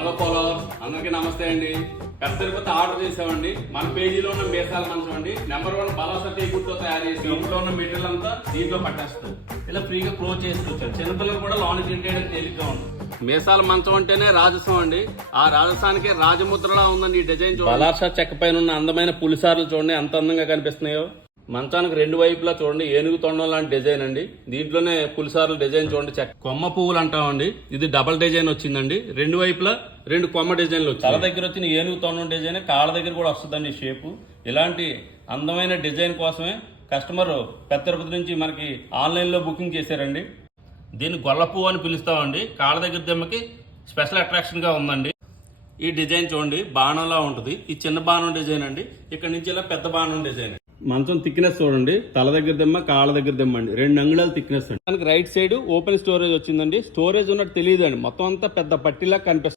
Hello followers అందరికీ నమస్తే అండి. పెద్ద తిరుపతి ఆర్డర్ చేసామండి. మన పేజీలో ఉన్న మీసాల మంచం అండి. నెంబర్ 1 బలాసా టేకుతో తయారు చేసి ఇంట్లో ఉన్న మెటీరియల్ అంతా దీంట్లో పట్టేస్తుంది. ఇలా ఫ్రీగా క్లోజ్ చేసుకోవచ్చు. చిన్నపిల్లలు కూడా లోన్ తింటేయడానికి తేలిగ్గా ఉంది. మీసాల మంచం అంటేనే రాజసం అండి. ఆ రాజసానికి రాజముద్రలా ఉందండి ఈ డిజైన్. బలాసా చెక్క పైన ఉన్న అందమైన పులిసార్లు చూడండి ఎంత అందంగా కనిపిస్తున్నాయో. మంచానికి రెండు వైపులా చూడండి ఏనుగు తొండం లాంటి డిజైన్ అండి. దీంట్లోనే పులిసార్లు డిజైన్ చూడండి. చెక్క కొమ్మ పువ్వులు అంటామండి. ఇది డబల్ డిజైన్ వచ్చిందండి. రెండు వైపులా రెండు కొమ్మ డిజైన్లు వచ్చాయి. తల దగ్గర వచ్చిన ఏనుగు తొండం డిజైన్ కాళ్ళ దగ్గర కూడా వస్తుందండి షేపు. ఇలాంటి అందమైన డిజైన్ కోసమే కస్టమర్ పెద్ద తిరుపతి నుంచి మనకి ఆన్లైన్లో బుకింగ్ చేశారండి. దీన్ని గొల్ల పువ్వు అని పిలుస్తామండి. కాళ్ళ దగ్గర దెమ్మకి స్పెషల్ అట్రాక్షన్గా ఉందండి. ఈ డిజైన్ చూడండి బాణంలా ఉంటుంది. ఈ చిన్న బాణం డిజైన్ అండి. ఇక్కడ నుంచి ఇలా పెద్ద బాణం డిజైన్. మంచం థిక్నెస్ చూడండి. తల దగ్గర దెమ్మ కాళ్ళ దగ్గర దెమ్మ అండి. 2 అంగుళాల థిక్నెస్ అండి. దానికి రైట్ సైడ్ ఓపెన్ స్టోరేజ్ వచ్చిందండి. స్టోరేజ్ ఉన్నట్టు తెలియదు అండి. మొత్తం అంతా పెద్ద పట్టిలా కనిపిస్తుంది.